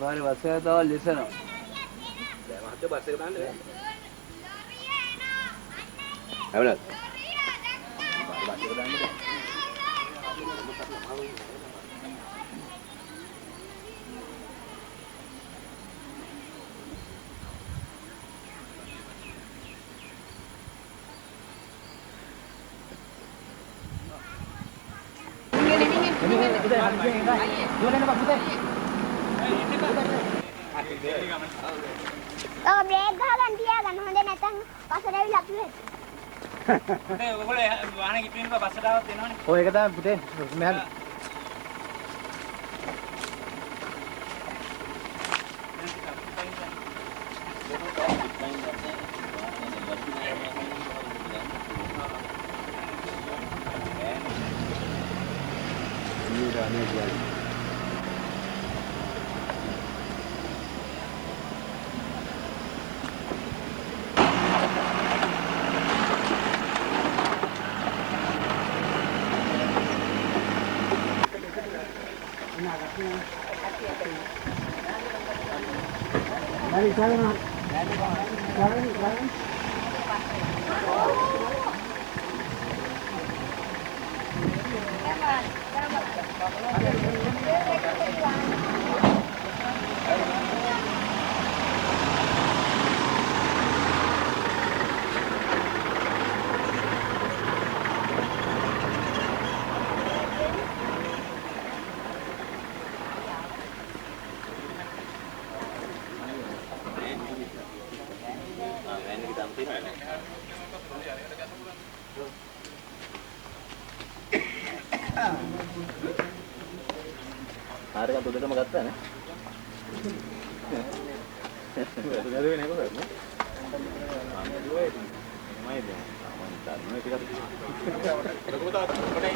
भारी बस है तो लिसन तो बस के दान है ना बस के दान है ब्रेक ගහගන්න තියාගන්න හොඳ නැත්නම් පස්සට ඇවිල්ලා අපි වෙත්. පුතේ ඔයගොල්ලෝ වාහනේ ගිහින් පස්සට ආවත් එනවනේ. ඔය එක තමයි පුතේ මෙහෙම ආරක දුදටම ගත්තා නේ. වැදුනද වෙන්නේ කොහොමද? මම දන්නේ ටිකක්. ලොකුම තාත්තා කොටයි.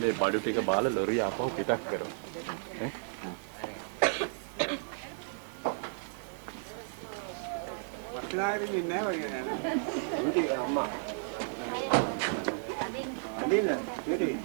මේ බඩු ටික බාලා ලොරිය ආපහු පිටක් කරමු. ඈ? වස්ලාරින් නෑ වගේ නෑ. උන්ටි අම්මා. අදින්න. ඉතින්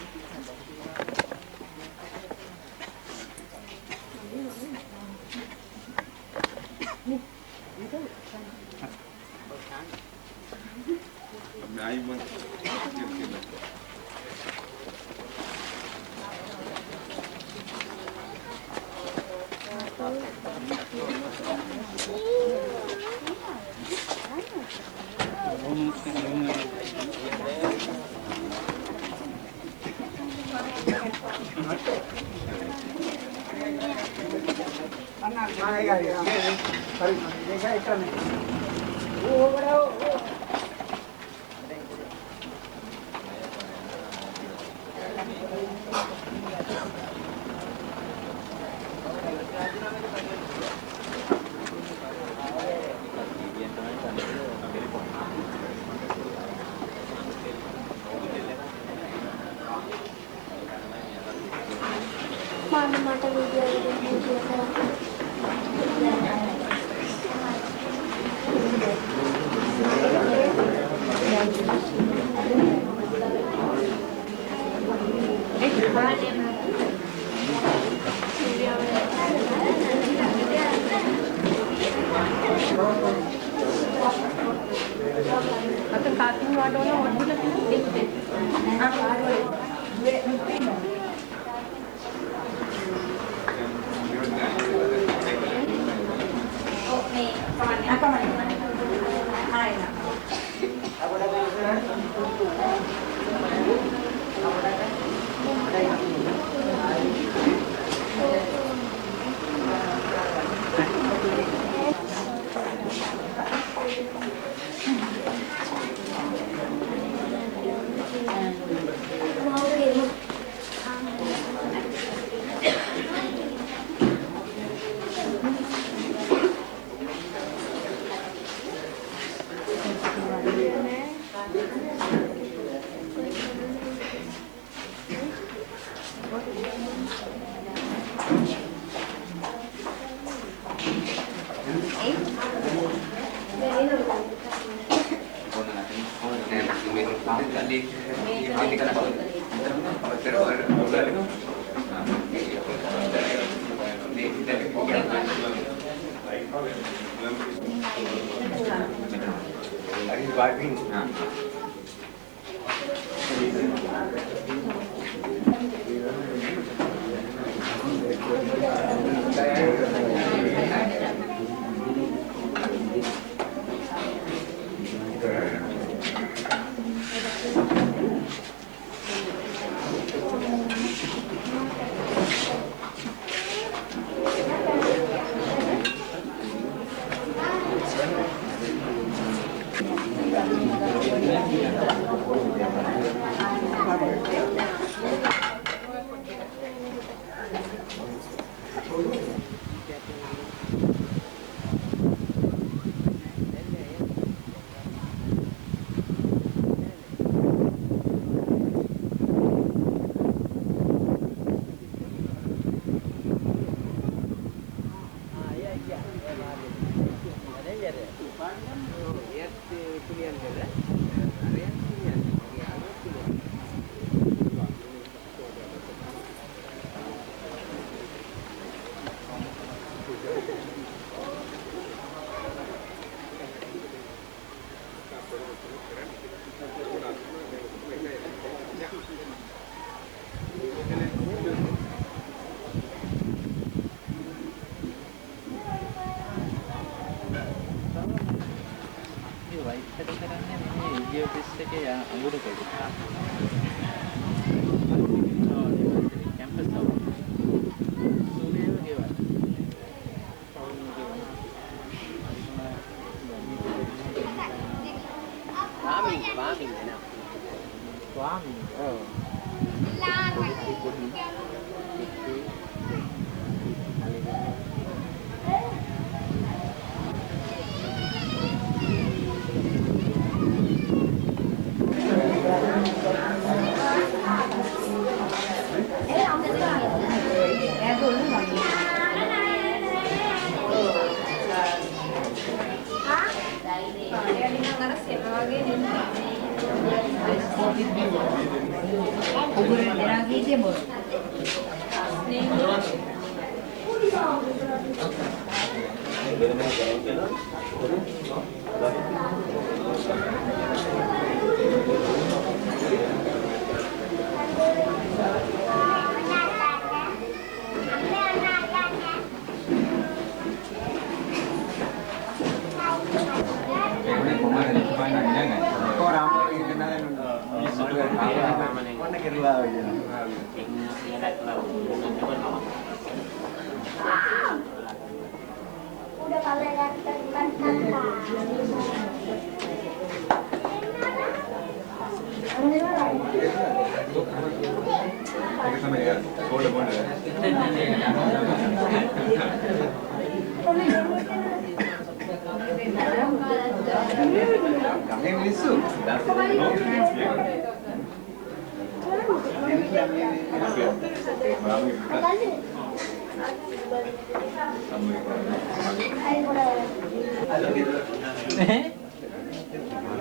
Udah kalian tekan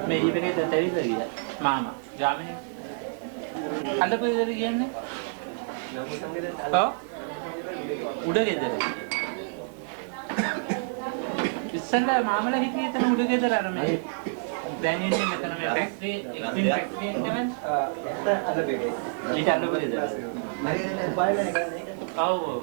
මේ ඊපෙකේ තැරිද ගියා මාමා ගාමිනේ අඬපු ඉදර කියන්නේ ඔව් උඩ ගෙදර ඉස්සෙල්ලා මාමලා හිටියේ එතන උඩ ගෙදර අර මේ දැන් ඉන්නේ මෙතන මේ ෆැක්ටරි එක්ස්ට්‍රීම් ෆැක්ටරි එකේ නේද අඬපෙකේ ඊට අඬපු ගෙදර ඔව් ඔව්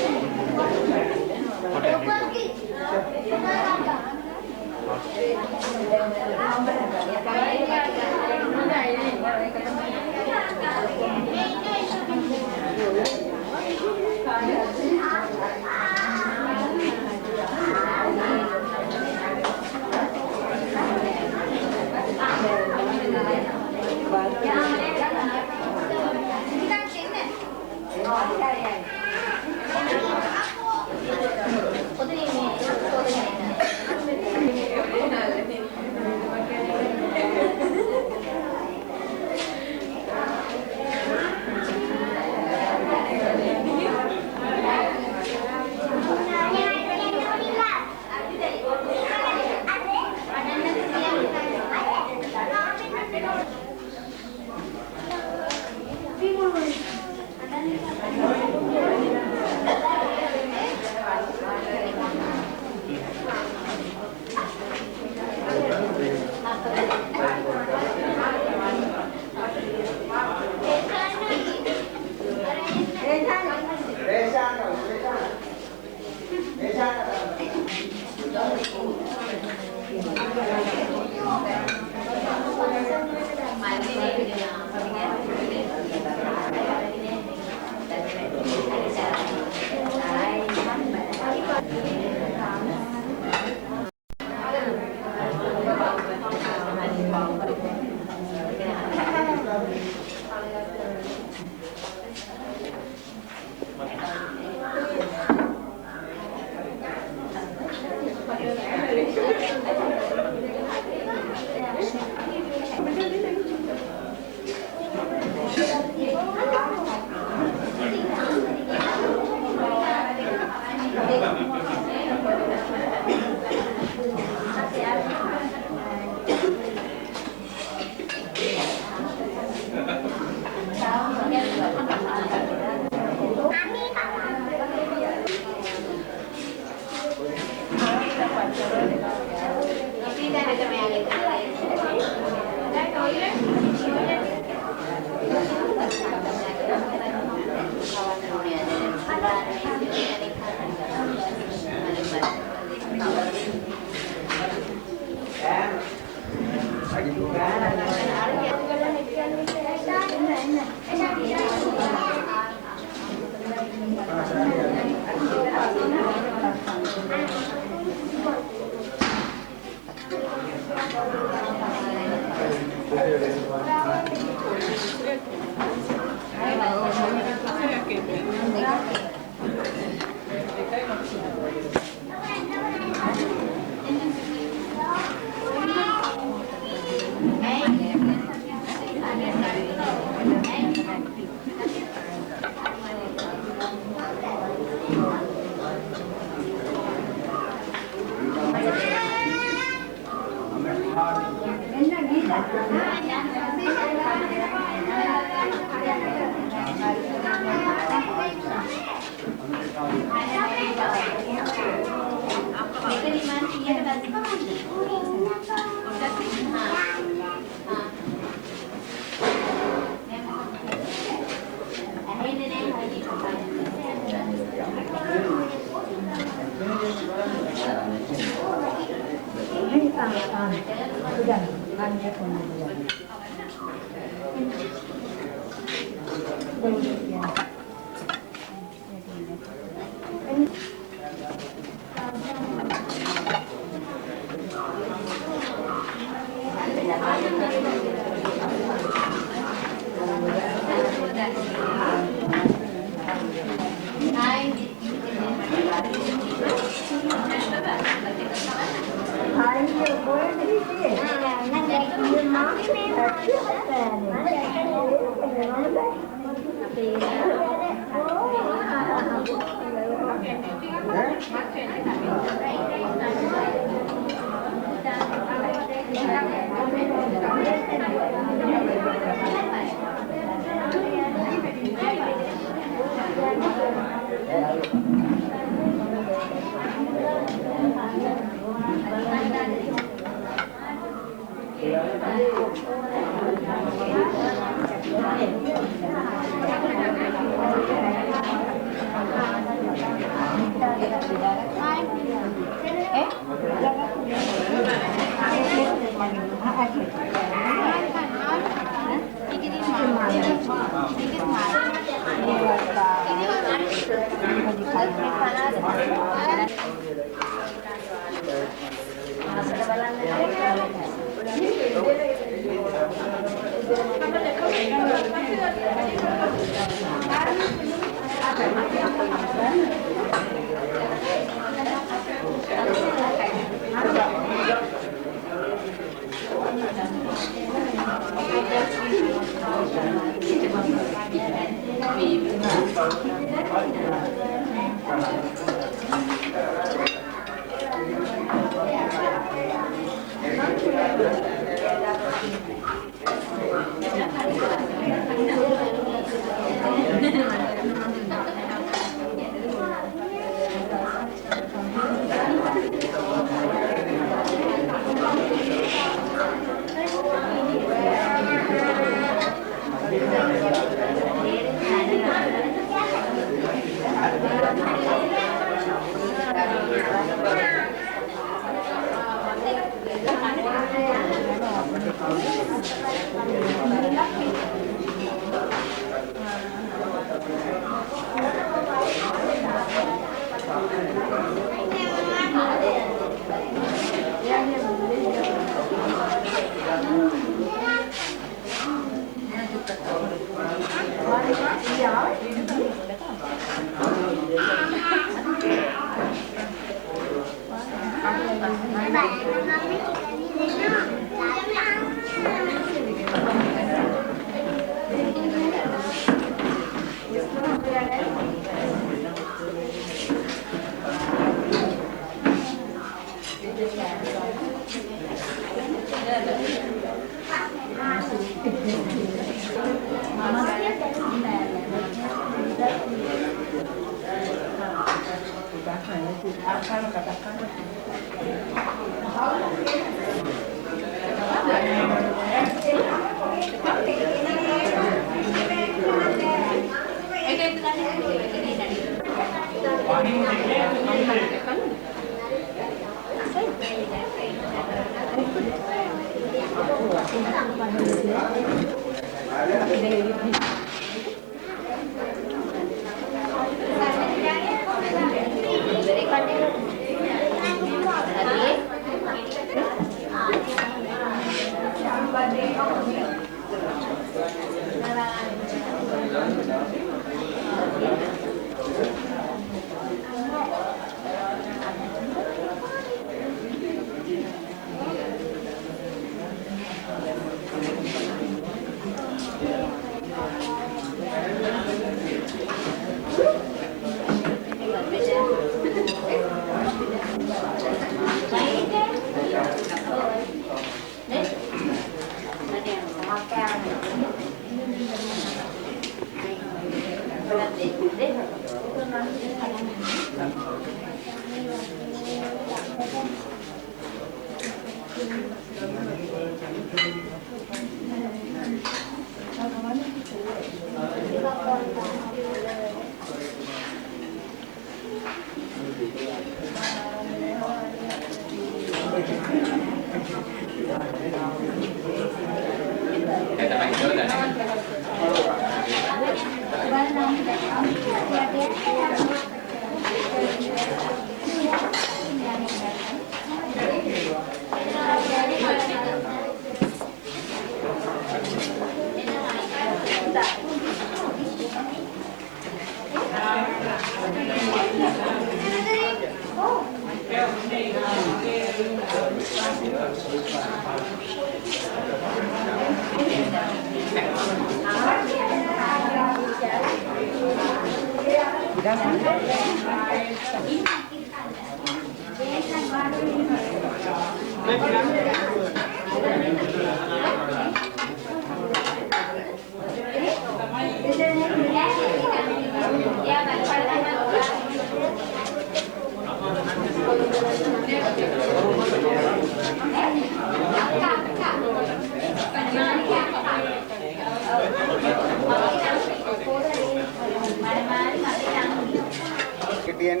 කෙටියෙන්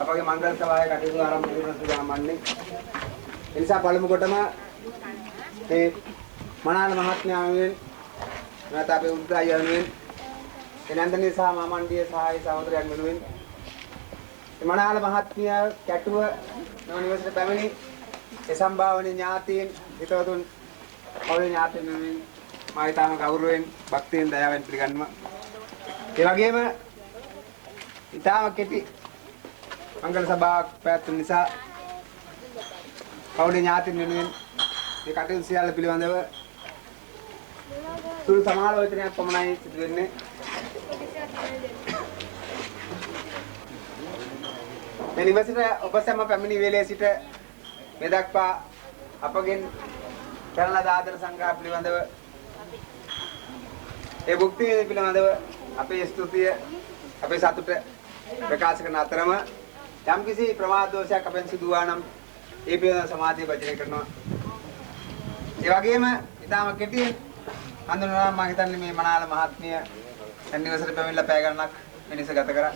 අපගේ මංගල සභාවේ කටයුතු ආරම්භ කරන සුදාමන්නේ. ඒ නිසා පළමු කොටම මේ මනාල මහත්මයාගෙන් නැත්නම් අපේ උද්දාය යනුවෙන් එනන්දනී සහ මාමණ්ඩිය සහාය සහෝදරයන් වෙනුවෙන් මනාල මහත්මිය කැටුව නිවසට පැමිණි ඒ සම්භාවනීය ඥාතීන් හිතවතුන් පොළේ ඥාතීන් වෙනුවෙන් මා ඊටම ගෞරවයෙන් භක්තියෙන් දයාවෙන් පිළිගන්නවා. ඒ වගේම ඊටම කෙටි මංගල සභාවක් පැවැත්වීම නිසා පොළේ ඥාතීන් වෙනුවෙන් මේ කටයුතු සියල්ල පිළිබඳව සුළු සමාලෝචනයක් පමණයි සිදු වෙන්නේ. මේ නිවසට ඔබ සැම පැමිණි වේලේ සිට මේ දක්වා අපගෙන් කරන ආදර සංග්‍රහ පිළිබඳව ඒ භුක්ති පිළිබඳව අපේ ස්තුතිය අපේ සතුට ප්‍රකාශ කරන අතරම යම්කිසි ප්‍රමාද දෝෂයක් අපෙන් සිදු වුණා නම් ඒ පිළිබඳව සමාධිය වචනය කරනවා. ඒ වගේම ඊටම කෙටියෙන් හඳුනනවා මම හිතන්නේ මේ මනාල මහත්මිය නිවසට පැමිණලා පැය ගණනක් මිනිස්සු ගත කරා.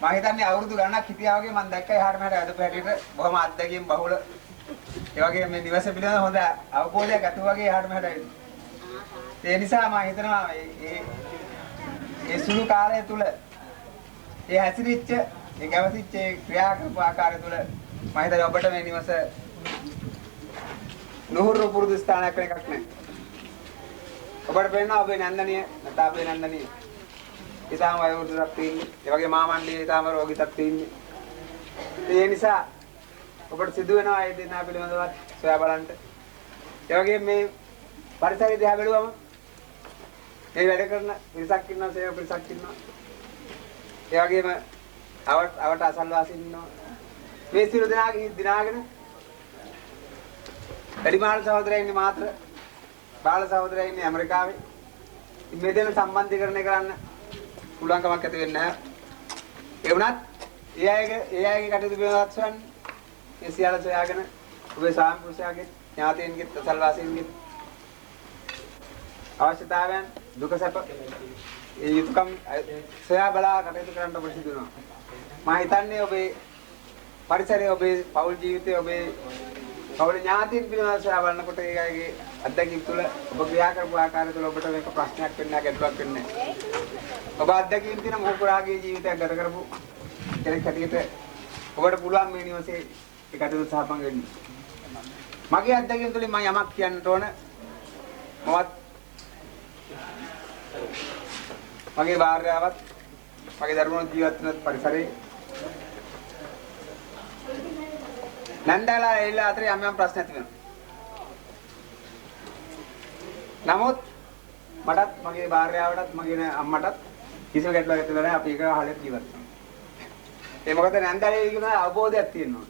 මම හිතන්නේ අවුරුදු ගණනක් හිටියා වගේ මම දැක්කා එහාට මෙහාට අදපු හැටියට බොහොම අත්දැකීම් බහුල. ඒ වගේම මේ නිවස පිළිබඳව හොඳ අවබෝධයක් ඇති වගේ එහාට මෙහාට ඇවිත්. ඒ නිසා මම හිතනවා මේ සුළු කාලය තුල ඒ හැසිරිච්ච ඒ ගැවසිච්ච ක්‍රියා කරපු ආකාරය තුල මම හිතන්නේ ඔබට මේ නිවස නුහුරු පුරුදු ස්ථානයක් වෙන එකක් නෑ. ඔබට පේනවා ඔබේ නන්දනිය නැත්නම් අපේ නන්දනිය ඊටාම වයෝවෘද්ධයක් තියෙන්නේ. ඒ වගේ මාමණ්ඩියේ ඊටාම රෝගීතක් තියෙන්නේ. ඒ නිසා ඔබට සිදු වෙනවා ඒ දෙන්නා පිළිබඳව සොයා බලන්න. ඒ වගේ මේ පරිසරය දිහා බැලුවම මේ වැඩ කරන පිරිසක් ඉන්නවා, සේවක පිරිසක් ඉන්නවා. ඒ වගේම අවට අසල්වාසීන් ඉන්නවා. මේ සියලු දෙනාගේ දිනාගෙන වැඩිමහල් සහෝදරයන් ඉන්නේ මාත්‍ර බාල සහෝදරයන් ඉන්නේ ඇමරිකාවේ. මේ දෙන සම්බන්ධීකරණය කරන්න පුළුවන්කමක් ඇති වෙන්නේ නැහැ. ඒ වුණත් ඒ අයගේ කටයුතු පිළිබඳව සොයන්න මේ සියල්ල සොයාගෙන ඔබේ සාම පුරුෂයාගේ ඥාතීන්ගේ තසල්වාසීන්ගේ අවශ්‍යතාවයන් දුක සැප ඒ යුතුයකම් සොයා බලා කටයුතු කරන්න ඔබ සිදු වෙනවා. මම හිතන්නේ ඔබේ පරිසරයේ ඔබේ පෞල් ජීවිතයේ ඔබේ පෞල් ඥාතීන් පිළිබඳව සොයා බලනකොට ඒ අයගේ අත්දැකීම් තුළ ඔබ ක්‍රියා කරපු ආකාරය තුළ ඔබට මේක ප්‍රශ්නයක් වෙන්නේ නැහැ, ගැටලුවක් වෙන්නේ නැහැ. ඔබ අත්දැකීම් තියෙන මොහොකුරාගේ ජීවිතයක් ගත කරපු කෙනෙක් හැටියට ඔබට පුළුවන් මේ නිවසේ ඒ කටයුතු සහභාගී වෙන්න. මගේ අත්දැකීම් තුළින් මම යමක් කියන්නට ඕන. මමත් මගේ භාර්යාවත් මගේ දරුවෝ ජීවත් වෙන පරිසරයේ නන්දලා එල්ලා අතරේ යම් ප්‍රශ්න ඇති වෙනවා. නමුත් මටත් මගේ භාර්යාවටත් මගේ අම්මටත් කිසිම ගැටලුවක් ඇති නැහැ. අපි එක හරියට ජීවත් වෙනවා. ඒ මොකද නන්දලේ කියන අවබෝධයක් තියෙනවා.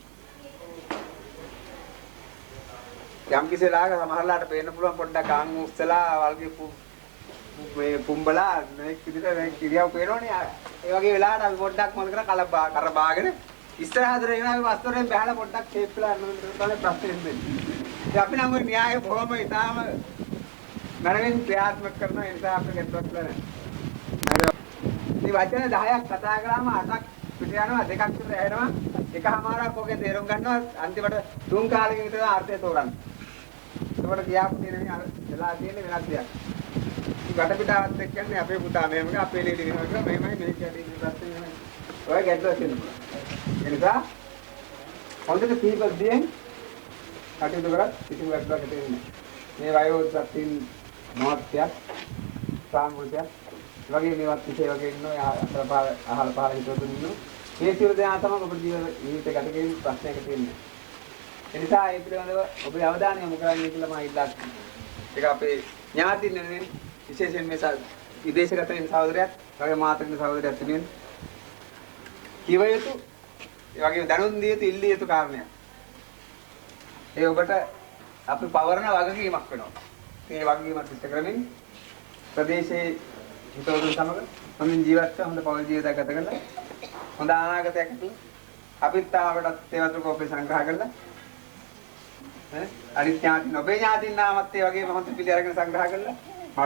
යම් කිසි ලාග සමහරලාට පේන්න පුළුවන් පොඩ්ඩක් ආන් උස්සලා වල්ගේ මේ පුම්බලා මේ විදිහට මේ කිරියව පේනෝනේ. ඒ වගේ වෙලාවට අපි පොඩ්ඩක් මොන කර කරබාගෙන ඉස්සරහට රේන අපි වස්තරෙන් බහලා පොඩ්ඩක් ෂේප්ලා යන්න තමයි ප්‍රශ්නේ එන්නේ. ඉතින් අපි නම් ওই න්‍යාය බොහොම ඉතාලම මනමින් ක්‍රියාත්මක කරන නිසා අපිට ගැටලුවක් නැහැ. මේ වචන 10ක් කතා කරාම 8ක් පිට යනවා, 2ක් විතර ඇහෙනවා. එකමාරක් ඔගේ තේරුම් ගන්නවා. අන්තිමට තුන් කාලෙක විතර අර්ථය තෝරන්න. ඒකට කියාපු දෙන්නේ අර වෙලා තියෙන වෙනස් දෙයක්. ඉතින් වටපිටාවත් එක්කන්නේ අපේ පුතා මෙහෙම අපේ ලීඩි වෙනවා කියලා මෙහෙමයි මේක ඇදී ඉස්සත් වෙනවා. ඔය ගැටලුවක් තියෙනවා. ඒ නිසා හොඳට සීපද්දියෙන් කටයුතු කරත් කිසිම ගැටලුවක් ඇති වෙන්නේ නැහැ. මේ වයෝසත්ත්වීන් මහත්යක් සාමුද්‍රයක් වගේ මේවත් විශේෂ වගේ ඉන්නවා අහල පහල හිතවතුන් ඉන්නවා. මේ සියලු දෙනා තමයි ඔබ ජීවිතය ගත කිරීම ප්‍රශ්නයක තියෙන්නේ. ඒ නිසා ඒ පිළිබඳව ඔබේ අවධානය යොමු කරන්න කියලා මම ඉල්ලා සිටිනවා. ඒක අපේ ඥාතින් වෙනුවෙන් විශේෂයෙන් මේ විදේශගත වෙන සහෝදරයත් වගේ මාතෘක සහෝදරයත් වෙනුවෙන් කිව යුතු ඒ වගේම දැනුම් දිය යුතු ඉල්ලිය යුතු කාරණයක්. ඒ ඔබට අපි පවරන වගකීමක් වෙනවා. මේ වගකීමත් ඉෂ්ට කරමින් ප්‍රදේශයේ හිතවතුන් සමග හොඳින් ජීවත් වෙලා හොඳ පෞල් ජීවිතයක් ගත කරලා හොඳ අනාගතයක් ඇති අපිත් තාමටත් තේවතුක ඔබේ සංග්‍රහ කරලා අනිත් ඥාතින් ඔබේ ඥාතින් නාමත් ඒ වගේම හොඳ පිළි අරගෙන සංග්‍රහ කරලා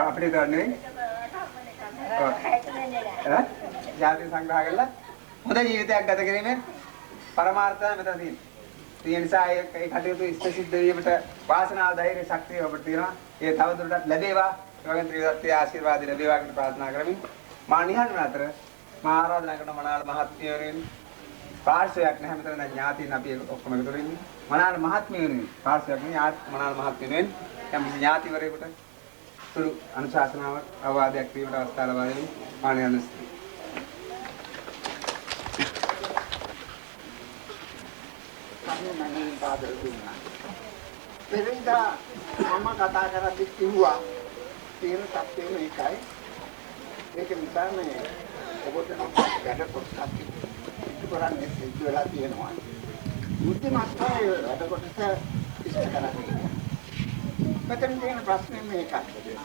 අපිට ගන්න නෙවෙයි ඥාතින් සංග්‍රහ කරලා හොඳ ජීවිතයක් ගත කිරීමෙන් පරමාර්ථය මෙතන තියෙනවා. ඒ නිසා ඒ කටයුතු ඉෂ්ට සිද්ධ වීමට වාසනාව ධෛර්ය ශක්තිය ඔබට තියෙනවා. ඒ තවදුරටත් ලැබේවා. ඒ වගේම ත්‍රිවිධත්වයේ ආශිර්වාද ලැබේවා කියන ප්‍රාර්ථනා කරමින් මා නිහඬ අතර මා ආරාධනා කරන මනාල මහත්මියවරුන් පාර්ශ්වයක් නැහැ මෙතන දැන් ඥාතීන් අපි ඔක්කොම එකතු වෙන්නේ. මනාල මහත්මියවරුන් පාර්ශ්වයක් නෙවෙයි මනාල මහත්මියවරුන් යම් ඥාතිවරයෙකුට සුළු අනුශාසනාවක් අවවාදයක් දීමට අවස්ථාව ලබා දෙමින් මා නිහඬ මම පාදල් දුන්නා. පෙරේදා මම කතා කරද්දි කිව්වා තියෙන තත්ත්වය මේකයි. ඒක නිසා මේ ඔබට වැඩ කොටසක් ඉක්තු කරන්නේ සිද්ධ වෙලා තියෙනවා. බුද්ධිමත්ව වැඩ කොටස ඉෂ්ට කරන්නේ. මෙතන තියෙන ප්‍රශ්නේ මේකයි.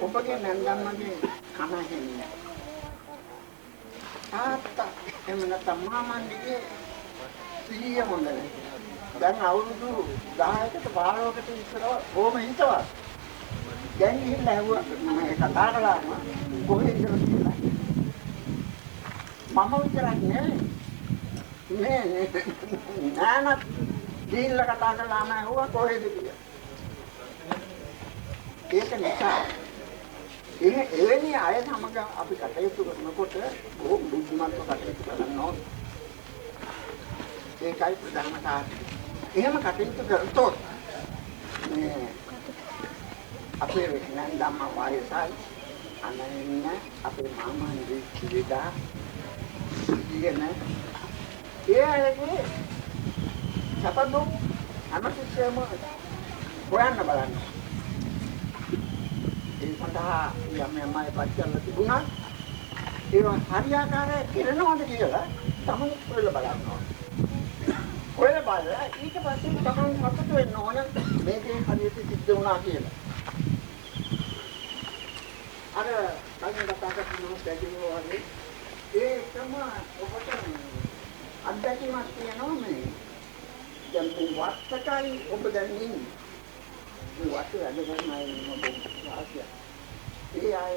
ඔබගේ නන්දම්මගේ කන හෙන්නේ. තාත්තා එමෙන්න තමමන්දිගේ සිහිය හොඳ නැහැ. දැන් අවුරුදු 10කට 15කට ඉස්සර ඕම හිතවත්. දැන් ගිහිල්ලා ඇහුවා මම කතා කළා කොහෙද කියලා. මම විතරක් නෙවෙයි. නෑනත් ගිහිල්ලා කතා කළාම ඇහුවා කොහෙද කියලා. ඒක නිසා එවැනි අය සමග අපි කටයුතු කරනකොට බොහොම බුද්ධිමත්ව කටයුතු කරන්න ඕනේ. ඒකයි ප්‍රධාන කාරණය. එහෙම කටයුතු කරතොත් මේ අපේ වෙනන් ධම්ම වායසයි අනන්න අපේ මාමන්ගේ කිවිදා ඉගෙන ඒ අයගේ සපදු අමතිසම හොයන්න බලන්න. ඒ සඳහා යම්මයි පච්චල්ල තිබුණා ඒවා හරියාකාරව කරනවද කියලා තමයි හොයලා බලන්න ඕනේ. ඔය බලලා ඊට පස්සේ තමයි මතක වෙන්න ඕන මේකේ හරියට සිද්ධ වුණා කියලා. අර කලින් කතා කරපු පැහැදිලිව වගේ ඒකම ඔබට අත්දැකීමක් තියෙනවා මේ. දැන් මේ වත්තකයි ඔබ දැන් ඉන්නේ. මේ වත්ත වැඩ කරන අය ඔබ වාසිය. ඒ අය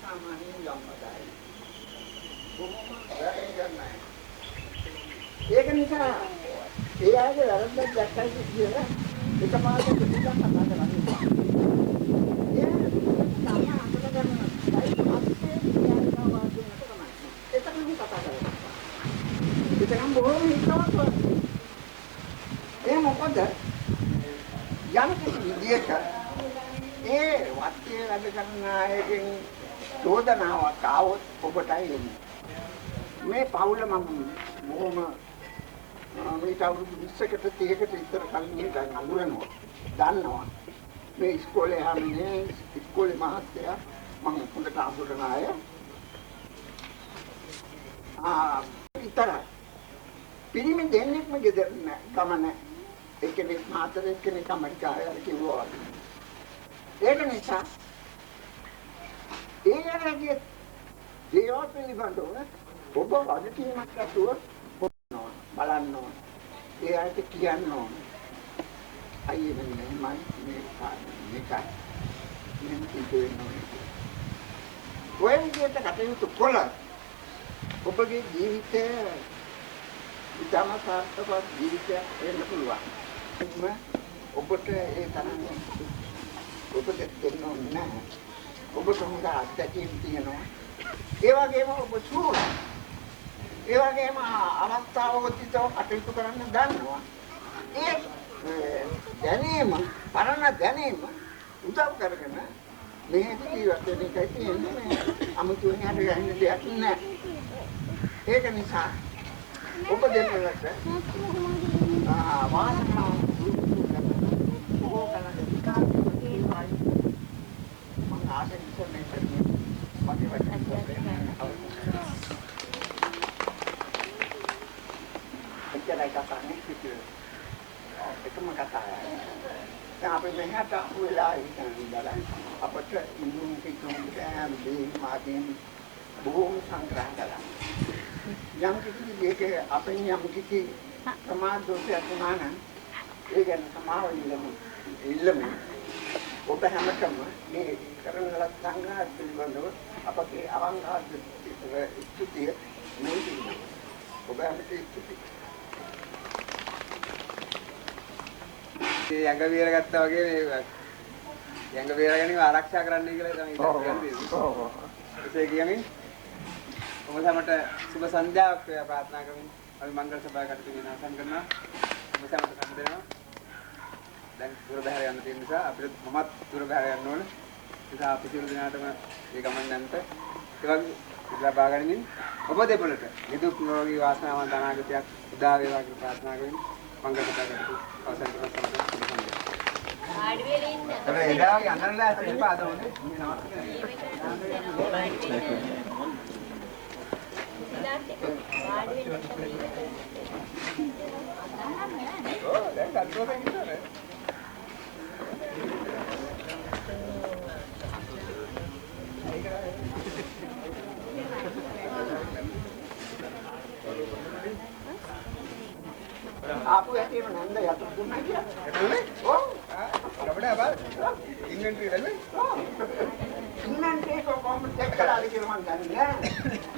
සාමාන්‍යයෙන් ගම්පදයි. ඒක නිසා ඒ ආයේ වැරද්දක් දැක්කයි කියලා එකපාරට පිටින් කතා කරන්නේ. ඒ තමයි අතන ගන්න. ඒකම කතා කරන්නේ. ඒකම බොහොම හිතවත්. ඒ මොකද යම් කිසි විදියක ඒ වාක්‍යය වැඩ කරන අයගෙන් චෝදනාවක් ආවොත් ඔබටයි එන්නේ. මේ පවුල මම බොහොම මේක අවුරුදු 20කට 30කට විතර කලින් ඉඳන් අඳුරනවා. දන්නවා. මේ ඉස්කෝලේ හැමනේ ඉස්කෝලේ මහත්තයා මම හොඳට අඳුරන අය. විතරයි. පිරිමි දෙන්නෙක්ම ගෙදර නෑ. ගමන එක්කෙනෙක් මාතර එක්කෙනෙක් ඇමරිකාවේ කිව්වා. ඒක නිසා ඒගොල්ලන්ගේ දේවල් පිළිබඳව ඔබ වගකීමක් අතුව බලන්න ඕන. ඒ අයට කියන්න ඕන. අයියේ මෙන්න මම මේක මම කියන්නේ. ඔය විදිහට කටයුතු කළා. ඔබගේ ජීවිතය ඉතාම සාර්ථකව ජීවිතයක් වෙන්න පුළුවන්. ඔබට ඒ තරම් ඔබට දෙන්න ඕනේ නැහැ. ඔබට හොඳ අත්දැකීම් තියෙනවා. ඒ වගේම ඔබ සූර. ඒ වගේම අවස්ථාවෝචිතව කටයුතු කරන්න දන්නවා. ඒ දැනීම, පරණ දැනීම උදව් කරගෙන මේ ජීවිත වෙන එකයි තියෙන්නේ. මේ අමුතුවෙන් හරි ගන්න දෙයක් නැහැ. ඒක නිසා ඔබ දෙන්නට වාසනාව බොහෝ කලකට මම ආසෙන් ඉන්නේ මගේ වචන එච්චරයි කතානේ එකම කතාවයි. දැන් අපි මෙහෙට වෙලා ඉඳලා අපට ඉන්දුම් කිතුම් දැන් මේ මාගෙන් බොහෝම සංග්‍රහ කළා. යම් කිසි දෙයක අපෙන් යම් කිසි ප්‍රමාද දෝෂයක් වුණා නම් ඒ ගැන සමාව ඉල්ලමු. ඔබ හැමතෙම මේ කරන ලද සංග්‍රහ පිළිබඳව අපගේ අවංගා ස්තුතිය මෙන්න ඔබ හැමතෙම ස්තුතියි. මේ යංග වියර ගත්තා වගේ මේ යංග වියරගෙන ආරක්ෂා කරන්න කියලා තමයි කියන්නේ. ඔව්. ඒ කියන්නේ ඔබ සමට සුබ සන්ධ්‍යාවක් වේවා ප්‍රාර්ථනා කරමින් අපි මංගල සභාව කටයුතු විනාශම් කරනවා. ඔබ සමට සම්දෙනවා. දැන් දුර බැහැර යන්න තියෙන නිසා අපිට මමත් දුර බැහැර යන්න ඕන. ඒ නිසා අපි සියලු දෙනාටම මේ ගමන් යන්නට ඒ වගේ ලබා ගනිමින් ඔබ දෙපළට නිදුක් නිරෝගී වාසනාවන්ත අනාගතයක් උදා වේවා කියලා ප්‍රාර්ථනා කරමින් මංගල සභාව කටයුතු අවසන් කරනවා. ආඩි වෙලේ ඉන්න. ඒ එදාගේ අන්නරලා ඇතුලේ පාදවන්නේ. ආපු ඇටේම නන්ද යතු දුන්නා කියලා. එතනනේ? ඔව්. අපිට බල ඉන්වෙන්ටරි වලනේ. ඔව්. ඉන්වෙන්ටරි කොහොමද චෙක් කරලා කියලා මම දන්නේ නැහැ.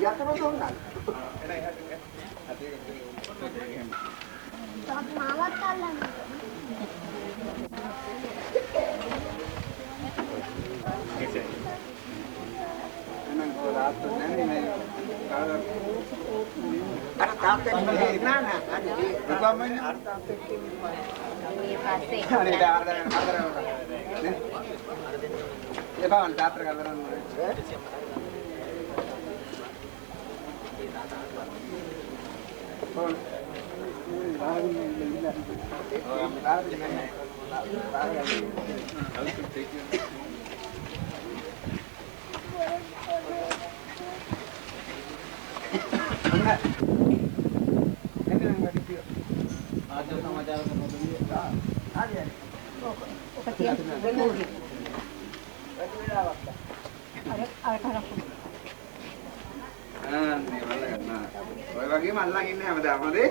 යතුම දුන්නා. මාවත් අල්ලන්න. එනං කොරාත් නැන්නේ මේ අර තාත්තේ නෑ නෑ අර දුකමනේ මේ පස්සේ අනේ ආර්දර නේ ඒ බාවන් තාත්තර කරදරන්න ඕනේ ඔය වගේම අල්ලන් ඉන්නේ හැමදාම හොඳේ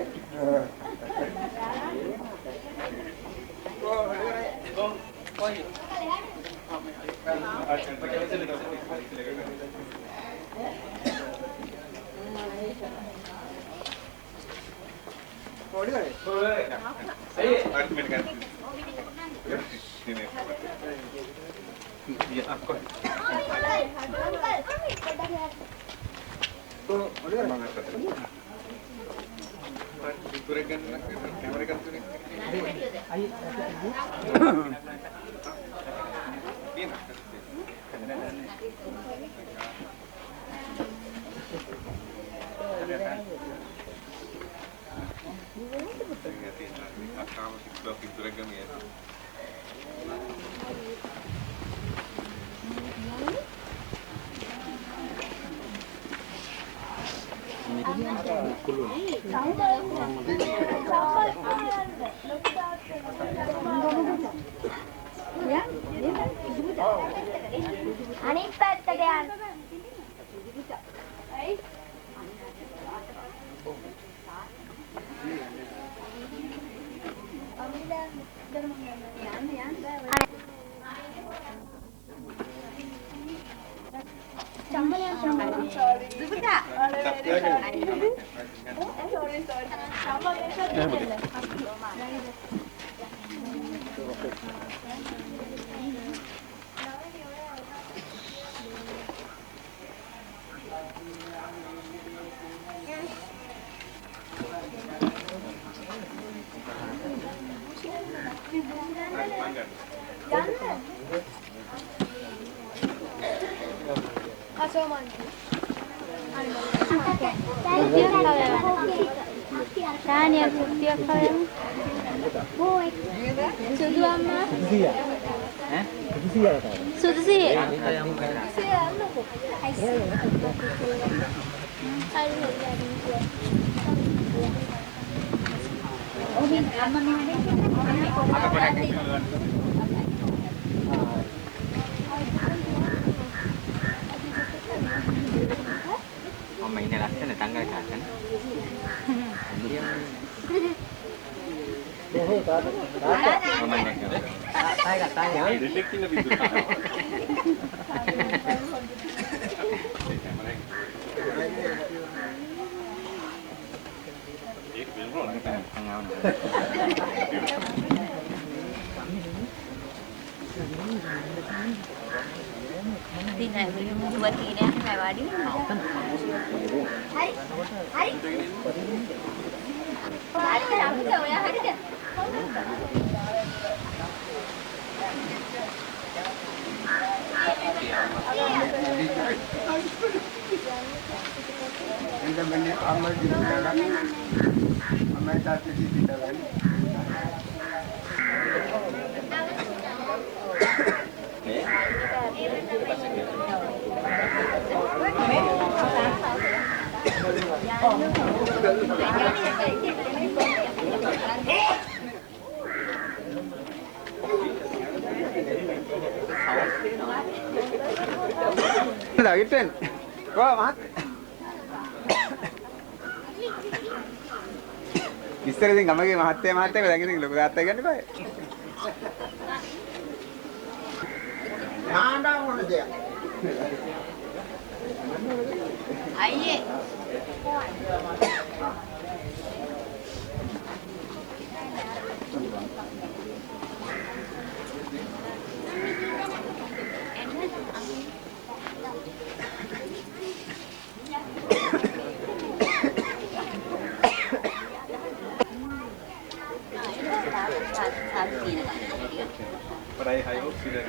අනිත් පැත්තට යන්න. Tanya setiap kalian. Boy. Sudu amma. Sudu sih. Mama ini rasanya tanggal kan? Thì này mình buat ini sampai wadi mau. Hari. Hari. Hari kamu jauh ya hari dia. Kita banyak amal di dalam, amal satu di dalam. Dah gitu. Kau mat. ඉස්සර ඉතින් ගමගේ මහත්තයා දැන් ඉතින් ලොකු තාත්තා ගන්න බෑ. නාඩා මොන දෙයක්? Aye. But I hope so that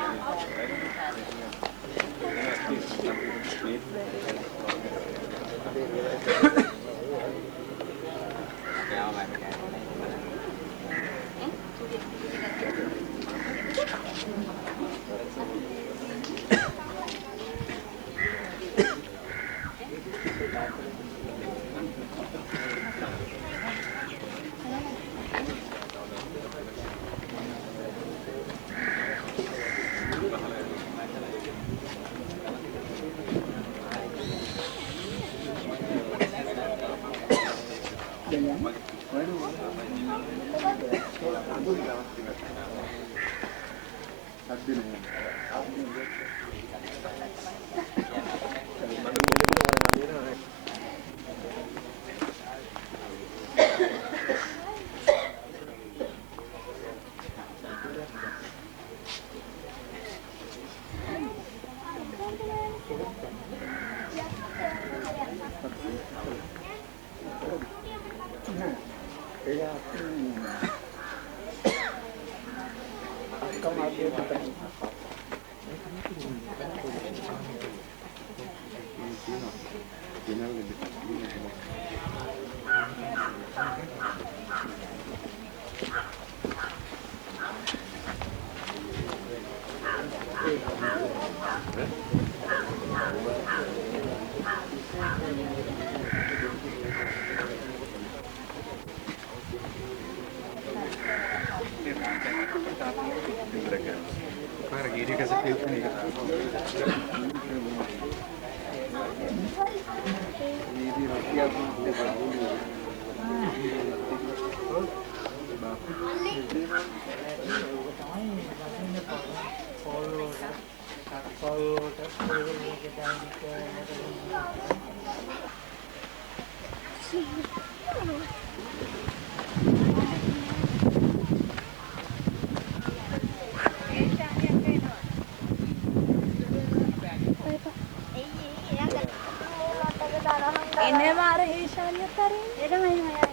එනම අර හේෂානිය කරේ Itu main-main.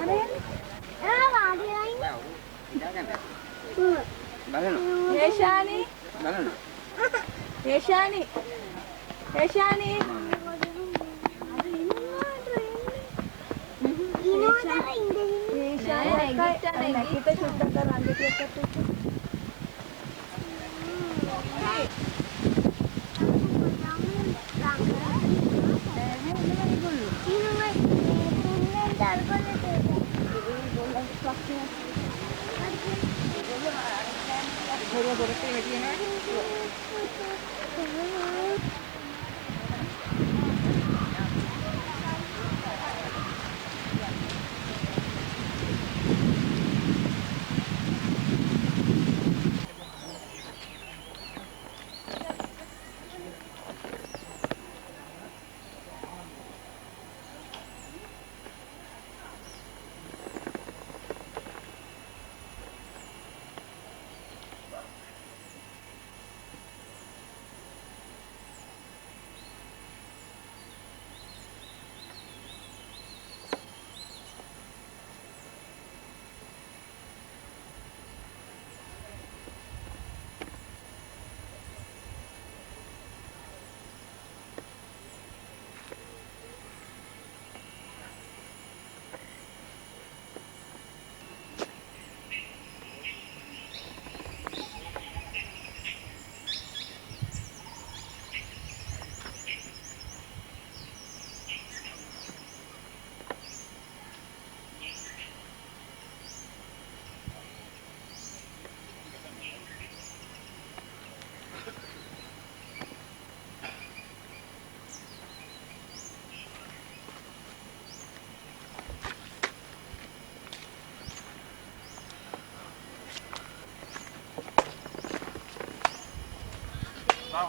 Ada yang? Ah, ada yang. Heshani Heshani ඒෂානි kita sudah terang dia kata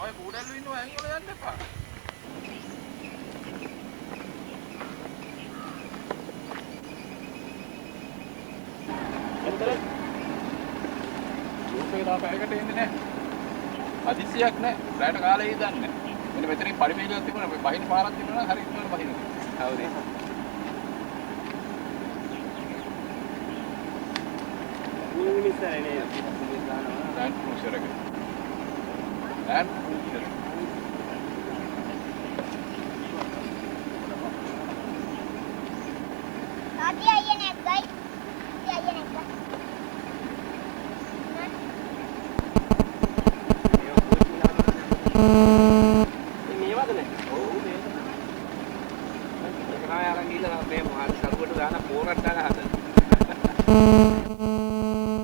ඔය කූඩල්ලු ඉන්නවා ඇඟ වල යන්න එපා. එතන ගෲප් එක තාම පැයකට එන්නේ නැහැ. අදිසියක් නැහැ. රැට කාලේ ඉඳන්නේ. මෙන්න මෙතනින් පරිමේලයක් තිබුණා. මේ බහින පාරක් තිබුණා හරි ඉක්මනට බහිනවා. හවුද? මිනිස්සරනේ. ලෑන්ඩ් ක්‍රූසර් එක. Land cruiser. Tadi ayah naik guys. Tadi ayah naik guys.